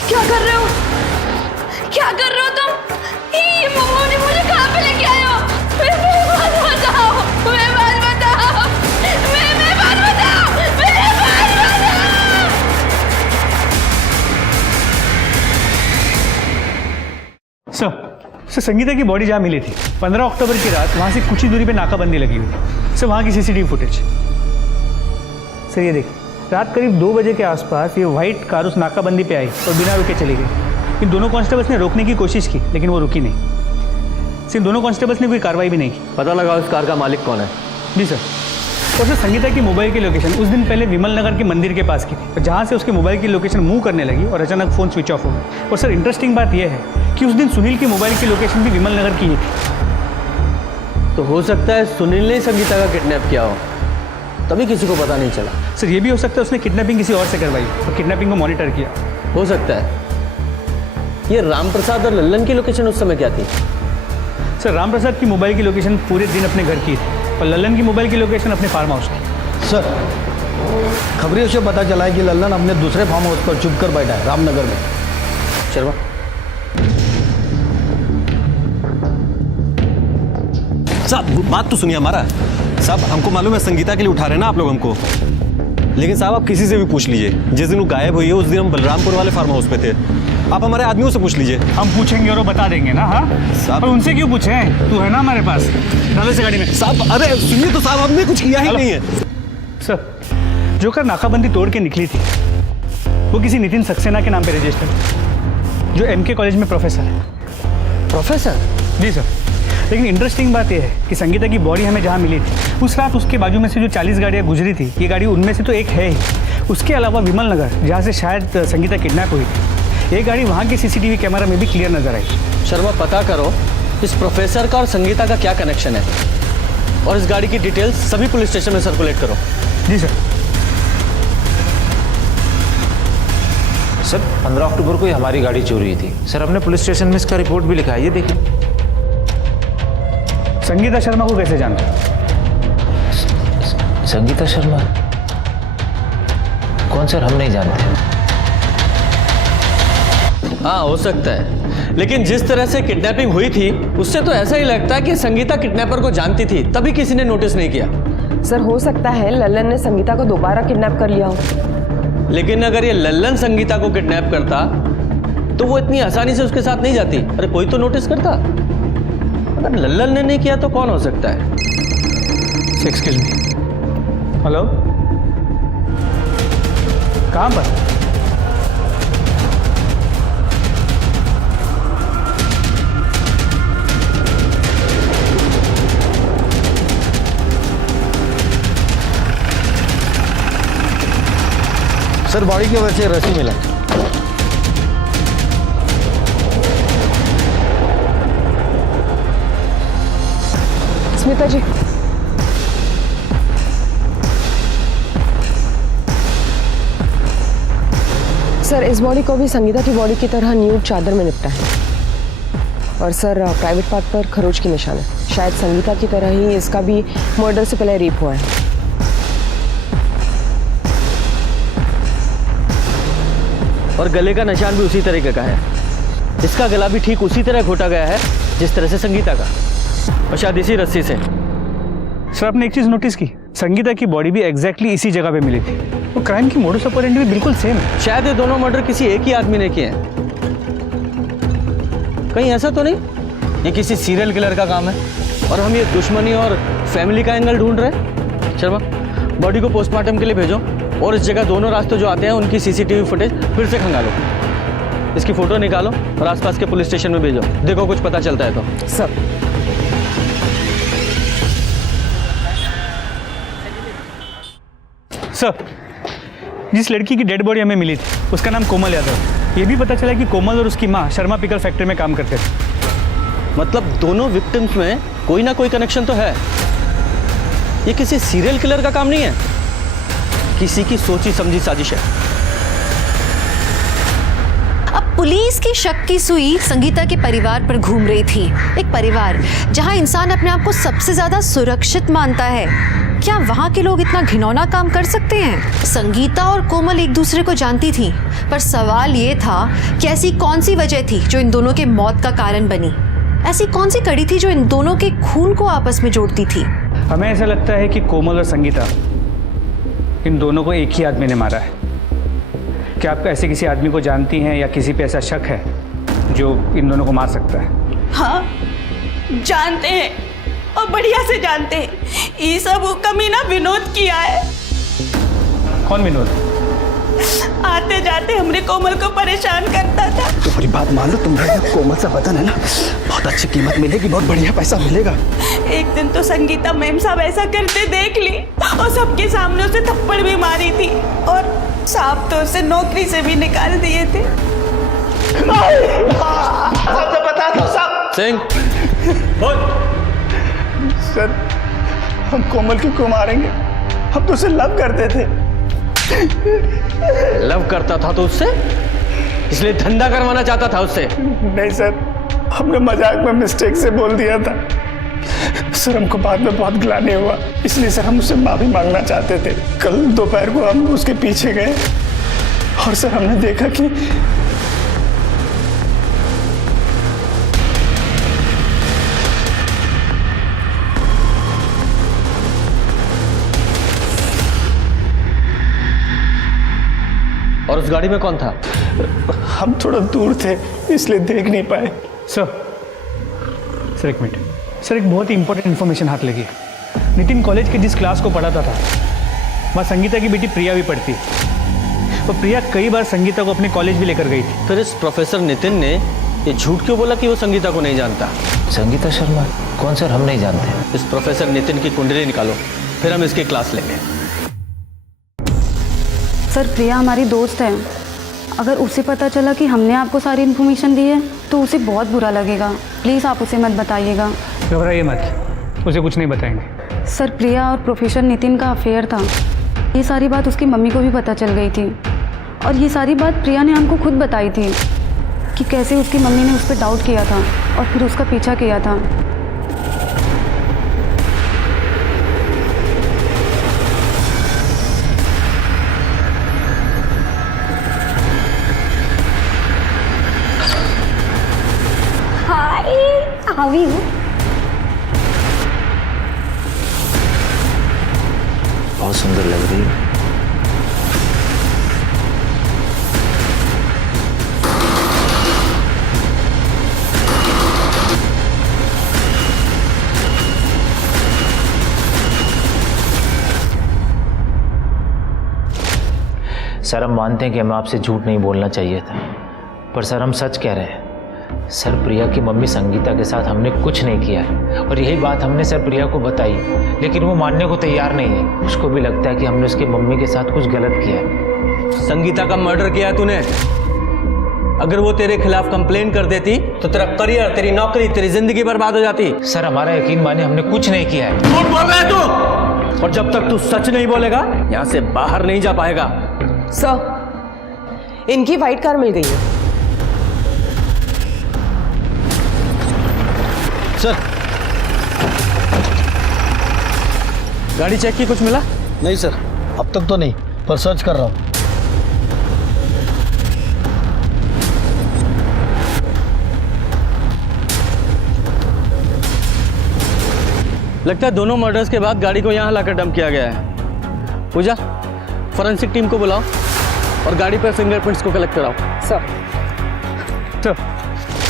क्या कर रहे हो? क्या कर रहे हो तुम? ये मम्मा ने मुझे कहाँ पे लेके आए हो? मेरी बात बताओ, मेरी बात बताओ, मेरी बात बताओ, मेरी बात बताओ। सर संगीता की बॉडी जहाँ मिली थी 15 अक्टूबर की रात, वहाँ से कुछ ही दूरी पे नाकाबंदी लगी हुई थी। सर वहाँ की सीसीटीवी फुटेज। सर ये देखिए, रात करीब 2 बजे के आसपास ये व्हाइट कार उस नाकाबंदी पे आई और बिना रुके चली गई। इन दोनों कांस्टेबल्स ने रोकने की कोशिश की लेकिन वो रुकी नहीं। सिर्फ दोनों कांस्टेबल्स ने कोई कार्रवाई भी नहीं की। पता लगा उस कार का मालिक कौन है? जी सर। और सर संगीता की मोबाइल की लोकेशन उस दिन पहले विमल नगर के मंदिर के पास की थी, जहाँ से उसके मोबाइल की लोकेशन मूव करने लगी और अचानक फ़ोन स्विच ऑफ हो गया। और सर इंटरेस्टिंग बात यह है कि उस दिन सुनील की मोबाइल की लोकेशन भी विमल नगर की ही थी। तो हो सकता है सुनील ने संगीता का किडनैप किया हो, तभी किसी को पता नहीं चला। सर ये भी हो सकता है उसने किडनैपिंग किसी और से करवाई और किडनैपिंग को मॉनिटर किया। हो सकता है। ये रामप्रसाद और लल्लन की लोकेशन उस समय क्या थी? सर रामप्रसाद की मोबाइल की लोकेशन पूरे दिन अपने घर की थी और लल्लन की मोबाइल की लोकेशन अपने फार्म हाउस की। सर खबरों से पता चला है कि लल्लन अपने दूसरे फार्म हाउस पर चुप कर बैठा है रामनगर में। शर्मा साहब बात तो सुनिए हमारा। साहब हमको मालूम है संगीता के लिए उठा रहे हैं ना आप लोग हमको, लेकिन साहब आप किसी से भी पूछ लीजिए, जिस दिन वो गायब हुई है उस दिन हम बलरामपुर वाले फार्म हाउस पे थे। आप हमारे आदमियों से पूछ लीजिए। हम पूछेंगे और वो बता देंगे ना। हाँ साहब पर उनसे क्यों पूछें? तू है ना हमारे पास, डालो से गाड़ी में। साहब अरे सुनिए तो साहब, हमने कुछ किया ही नहीं है। सर जो कार नाकाबंदी तोड़ के निकली थी वो किसी नितिन सक्सेना के नाम पे रजिस्टर्ड, जो MK कॉलेज में प्रोफेसर है। प्रोफेसर? जी सर। लेकिन इंटरेस्टिंग बात यह है कि संगीता की बॉडी हमें जहाँ मिली थी उस रात उसके बाजू में से जो 40 गाड़ियाँ गुजरी थी, ये गाड़ी उनमें से तो एक है ही। उसके अलावा विमल नगर जहाँ से शायद संगीता किडनैप हुई थी, ये गाड़ी वहाँ के CCTV कैमरा में भी क्लियर नजर आई। शर्मा पता करो इस प्रोफेसर का और संगीता का क्या कनेक्शन है, और इस गाड़ी की डिटेल्स सभी पुलिस स्टेशन में सर्कुलेट करो। जी सर। सर 15 अक्टूबर को ही हमारी गाड़ी चोरी हुई थी सर। हमने पुलिस स्टेशन में इसका रिपोर्ट भी लिखा है, ये देखिए। संगीता शर्मा को कैसे जानते? संगीता शर्मा? कौन सर? हम नहीं जानते। हाँ हो सकता है, लेकिन जिस तरह से किडनैपिंग हुई थी उससे तो ऐसा ही लगता है कि संगीता किडनैपर को जानती थी, तभी किसी ने नोटिस नहीं किया। सर हो सकता है लल्लन ने संगीता को दोबारा किडनैप कर लिया हो। लेकिन अगर ये लल्लन संगीता को किडनैप करता तो वो इतनी आसानी से उसके साथ नहीं जाती। अरे कोई तो नोटिस करता। अगर लल्लन ने नहीं किया तो कौन हो सकता है? Excuse me. हेलो, कहाँ पर? सर बॉडी की वजह से रस्सी मिला। स्मिता जी सर इस बॉडी को भी संगीता की बॉडी की तरह न्यूड चादर में निपटा है, और सर प्राइवेट पार्ट पर खरोच के निशान है। शायद संगीता की तरह ही इसका भी मर्डर से पहले रेप हुआ है। और गले का निशान भी उसी तरीके का है। इसका गला भी ठीक उसी तरह घोटा गया है जिस तरह से संगीता का, और शायद इसी रस्सी से। सर आपने एक चीज नोटिस की, संगीता की बॉडी भी एग्जैक्टली इसी जगह पे मिली थी। वो क्राइम की मोडस ऑपरेंडी भी बिल्कुल सेम है। शायद ये दोनों मर्डर किसी एक ही आदमी ने किए हैं। कहीं ऐसा तो नहीं ये किसी सीरियल किलर का काम है और हम ये दुश्मनी और फैमिली का एंगल ढूंढ रहे हैं? शर्मा, बॉडी को पोस्टमार्टम के लिए भेजो और इस जगह दोनों रास्ते जो आते हैं उनकी सीसीटीवी फुटेज फिर से खंगालो। इसकी फोटो निकालो और आसपास के पुलिस स्टेशन में भेजो, देखो कुछ पता चलता है तो। सर सर, जिस लड़की की डेड बॉडी हमें मिली थी उसका नाम कोमल यादव। ये भी पता चला कि कोमल और उसकी माँ शर्मा पिकल फैक्ट्री में काम करते थे। मतलब दोनों विक्टिम्स में कोई ना कोई कनेक्शन तो है। ये किसी सीरियल किलर का काम नहीं है, किसी की सोची समझी साजिश है। अब पुलिस की शक की सुई संगीता के परिवार पर घूम रही थी। एक परिवार जहां इंसान अपने आप को सबसे ज्यादा सुरक्षित मानता है, क्या वहां के लोग इतना घिनौना काम कर सकते हैं? संगीता और कोमल एक दूसरे को जानती थी, पर सवाल ये था कि ऐसी कौन सी वजह थी जो इन दोनों के मौत का कारण बनी? ऐसी कौन सी कड़ी थी जो इन दोनों के खून को आपस में जोड़ती थी? हमें ऐसा लगता है कि कोमल और संगीता, इन दोनों को एक ही आदमी ने मारा है। क्या आप ऐसे किसी आदमी को जानती हैं या किसी पे ऐसा शक है जो इन दोनों को मार सकता है? हाँ, जानते हैं और बढ़िया से जानते हैं। ये सब कमीना विनोद किया है। कौन विनोद? आते जाते हमने कोमल को परेशान करता था। तुम्हारी बात मान लो, तुम्हारा कोमल सा बदन है ना, बहुत अच्छी कीमत मिलेगी, बहुत बढ़िया पैसा मिलेगा। एक दिन तो संगीता मैम साहब ऐसा करते देख ली और सबके सामने उसे थप्पड़ भी मारी थी और साहब तो उसे नौकरी से भी निकाल दिए थे। सबसे बता दो सब। सिंह, बोल। सर, हम कोमल क्यों मारेंगे? हम तो उसे लव करते थे। लव करता था तो उससे? इसलिए धंधा करवाना चाहता था उससे? नहीं सर, हमने मजाक में मिस्टेक से बोल दिया था सर। हमको बाद में बहुत ग्लानि हुआ, इसलिए सर हम उससे माफी मांगना चाहते थे। कल दोपहर को हम उसके पीछे गए और सर हमने देखा कि और उस गाड़ी में कौन था? हम थोड़ा दूर थे इसलिए देख नहीं पाए। सर एक मिनट सर, एक बहुत ही इंपॉर्टेंट इन्फॉर्मेशन हाथ लगी। नितिन कॉलेज के जिस क्लास को पढ़ाता था वहाँ संगीता की बेटी प्रिया भी पढ़ती है। और प्रिया कई बार संगीता को अपने कॉलेज भी लेकर गई थी। फिर इस प्रोफेसर नितिन ने ये झूठ क्यों बोला कि वो संगीता को नहीं जानता? संगीता शर्मा कौन सर? हम नहीं जानते। इस प्रोफेसर नितिन की कुंडली निकालो, फिर हम इसकी क्लास लेंगे। सर, प्रिया हमारी दोस्त है। अगर उसे पता चला कि हमने आपको सारी इन्फॉर्मेशन दी है तो उसे बहुत बुरा लगेगा। प्लीज़ आप उसे मत बताइएगा। घबराइए मत, उसे कुछ नहीं बताएंगे। सर, प्रिया और प्रोफेसर नितिन का अफेयर था। ये सारी बात उसकी मम्मी को भी पता चल गई थी और ये सारी बात प्रिया ने हमको खुद बताई थी कि कैसे उसकी मम्मी ने उस पर डाउट किया था और फिर उसका पीछा किया था। How are you? बहुत सुंदर लग रही है। सर, हम मानते हैं कि हमें आपसे झूठ नहीं बोलना चाहिए था, पर सर हम सच कह रहे हैं। सर, प्रिया की मम्मी संगीता के साथ हमने कुछ नहीं किया है और यही बात हमने सर प्रिया को बताई, लेकिन वो मानने को तैयार नहीं है। उसको भी लगता है कि हमने उसकी मम्मी के साथ कुछ गलत किया है। संगीता का मर्डर किया है तूने। अगर वो तेरे खिलाफ कंप्लेन कर देती तो तेरा करियर, तेरी नौकरी, तेरी जिंदगी बर्बाद हो जाती। सर, हमारा यकीन मानिए, हमने कुछ नहीं किया है। झूठ बोल रहा है तू, और जब तक तू सच नहीं बोलेगा यहाँ से बाहर नहीं जा पाएगा। सर, इनकी व्हाइट कार मिल गई है। सर, गाड़ी चेक की, कुछ मिला? नहीं सर, अब तक तो नहीं, पर सर्च कर रहा हूँ। लगता है दोनों मर्डर्स के बाद गाड़ी को यहाँ लाकर डंप किया गया है। पूजा, फॉरेंसिक टीम को बुलाओ और गाड़ी पर फिंगरप्रिंट्स को कलेक्ट कराओ। सर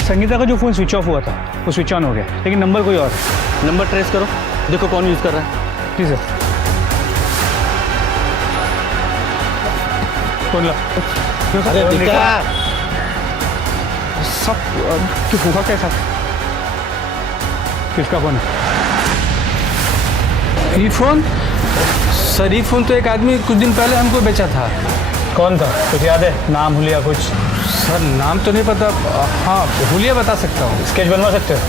संगीता का जो फ़ोन स्विच ऑफ हुआ था वो स्विच ऑन हो गया, लेकिन नंबर कोई और है। नंबर ट्रेस करो, देखो कौन यूज़ कर रहा है। जी सर। फोन ला। अरे दिखा। सब क्यों होगा कैसा? किसका फोन है? ये फोन? सर ये फोन तो एक आदमी कुछ दिन पहले हमको बेचा था। कौन था, कुछ याद है? नाम हुलिया कुछ? सर नाम तो नहीं पता। हाँ हुलिया बता सकता हूँ। स्केच बनवा सकते हो?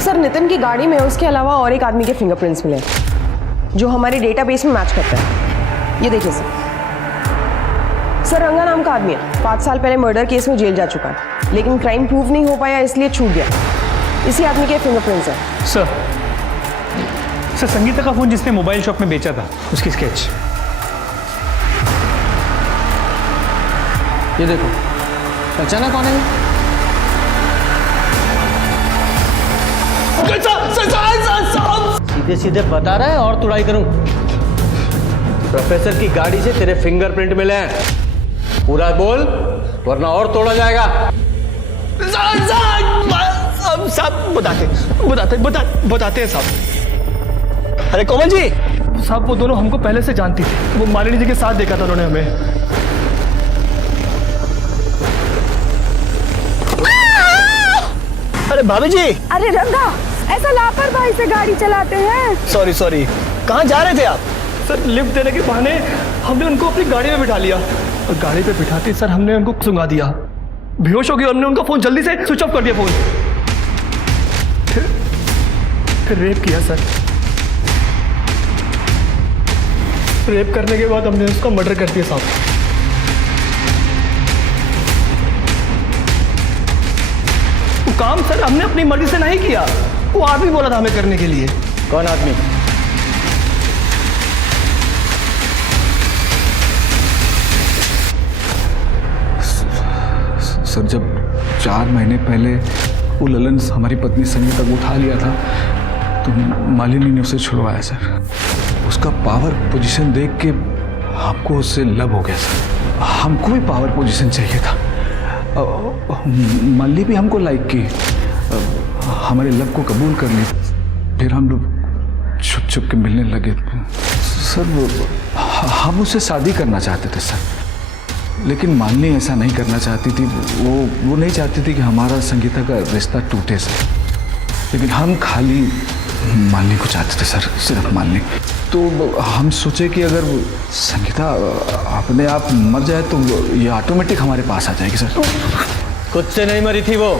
सर नितिन की गाड़ी में उसके अलावा और एक आदमी के फिंगरप्रिंट्स मिले जो हमारे डेटाबेस में मैच करता है। ये देखिए सर रंगा नाम का आदमी है, 5 साल पहले मर्डर केस में जेल जा चुका है, लेकिन क्राइम प्रूव नहीं हो पाया इसलिए छूट गया। इसी आदमी के फिंगरप्रिंट्स हैं। सर संगीता का फोन जिसने मोबाइल शॉप में बेचा था उसकी स्केच। ये देखो, पहचाना कौन है? सीधे सीधे बता रहा है और तुड़ाई करूं? प्रोफेसर की गाड़ी से तेरे फिंगरप्रिंट मिले हैं, पूरा बोल वरना और तोड़ा जाएगा। साहब बताते हैं साहब। अरे कोमल जी साहब वो दोनों हमको पहले से जानती थी, वो मालिनी जी के साथ देखा था उन्होंने हमें। अरे भाभी जी। अरे रंगा, ऐसा लापरवाही से गाड़ी चलाते हैं? सॉरी कहाँ जा रहे थे आप? सर लिफ्ट देने के बहाने हमने उनको अपनी गाड़ी में बिठा लिया और गाड़ी पे बिठाते सर हमने उनको सुंगा दिया, बेहोश हो गए। हमने उनका फोन जल्दी से स्विच ऑफ कर दिया फोन। फिर रेप किया सर। रेप करने के बाद हमने उसका मर्डर कर दिया साहब। वो काम सर हमने अपनी मर्जी से नहीं किया, वो आदमी बोला था हमें करने के लिए। कौन आदमी? सर जब 4 महीने पहले वो ललन हमारी पत्नी संगीता को उठा लिया था तो मालिनी ने उसे छुड़वाया सर। उसका पावर पोजीशन देख के हमको उससे लव हो गया सर। हमको भी पावर पोजीशन चाहिए था। मालिनी भी हमको लाइक की, हमारे लव को कबूल कर ली। फिर हम लोग छुप छुप के मिलने लगे सर। हम उससे शादी करना चाहते थे सर, लेकिन मालिनी ऐसा नहीं करना चाहती थी। वो नहीं चाहती थी कि हमारा संगीता का रिश्ता टूटे सर। लेकिन हम खाली मालिनी को चाहते थे सर, सिर्फ मालिनी। तो हम सोचे कि अगर संगीता अपने आप मर जाए तो ये ऑटोमेटिक हमारे पास आ जाएगी सर। खुद से नहीं मरी थी वो,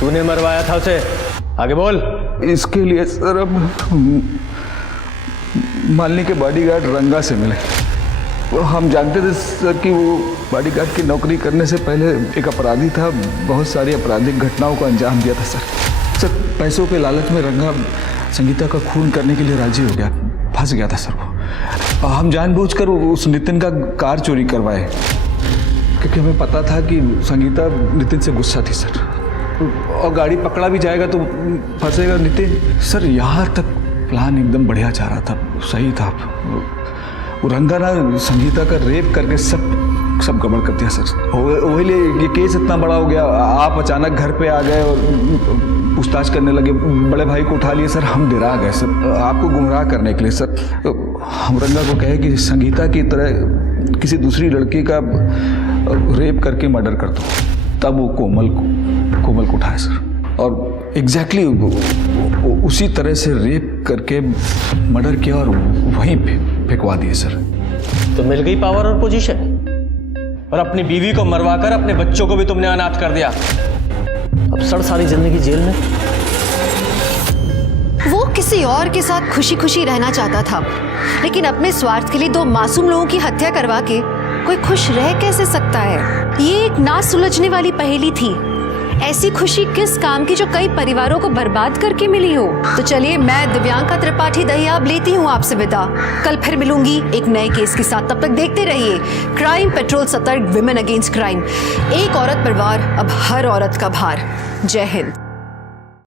तूने मरवाया था उसे। आगे बोल। इसके लिए सर अब मालिनी के बॉडीगार्ड रंगा से मिले। हम जानते थे सर कि वो बॉडीगार्ड की नौकरी करने से पहले एक अपराधी था, बहुत सारी आपराधिक घटनाओं को अंजाम दिया था सर। पैसों के लालच में रंगा संगीता का खून करने के लिए राजी हो गया, फंस गया था सर वो। हम जानबूझकर उस नितिन का कार चोरी करवाए, क्योंकि हमें पता था कि संगीता नितिन से गुस्सा थी सर, और गाड़ी पकड़ा भी जाएगा तो फंसेगा नितिन सर। यहाँ तक प्लान एकदम बढ़िया जा रहा था, सही था। वो रंगा ना संगीता का रेप करके सब गड़बड़ कर दिया सर। वही लिए ये केस इतना बड़ा हो गया। आप अचानक घर पे आ गए और पूछताछ करने लगे, बड़े भाई को उठा लिए सर। हम डरा गए सर, आपको गुमराह करने के लिए सर। हम रंगा को कहे कि संगीता की तरह किसी दूसरी लड़की का रेप करके मर्डर कर दो, तब वो कोमल को उठाए सर। और एग्जैक्टली उसी तरह से रेप करके मर्डर किया और वहीं पे फेंकवा दिए सर। तो मिल गई पावर और पोजीशन, और अपनी बीवी को मरवाकर अपने बच्चों को भी तुमने अनाथ कर दिया। अब सड़ सारी जिंदगी जेल में। वो किसी और के साथ खुशी खुशी रहना चाहता था, लेकिन अपने स्वार्थ के लिए 2 मासूम लोगों की हत्या करवा के कोई खुश रह कैसे सकता है? ये एक ना सुलझने वाली पहेली थी। ऐसी खुशी किस काम की जो कई परिवारों को बर्बाद करके मिली हो? तो चलिए, मैं दिव्यांका त्रिपाठी दहिया अब लेती हूँ आपसे विदा। कल फिर मिलूंगी एक नए केस के साथ। तब तक देखते रहिए क्राइम पेट्रोल सतर्क, विमेन अगेंस्ट क्राइम। एक औरत पर वार, अब हर औरत का भार। जय हिंद।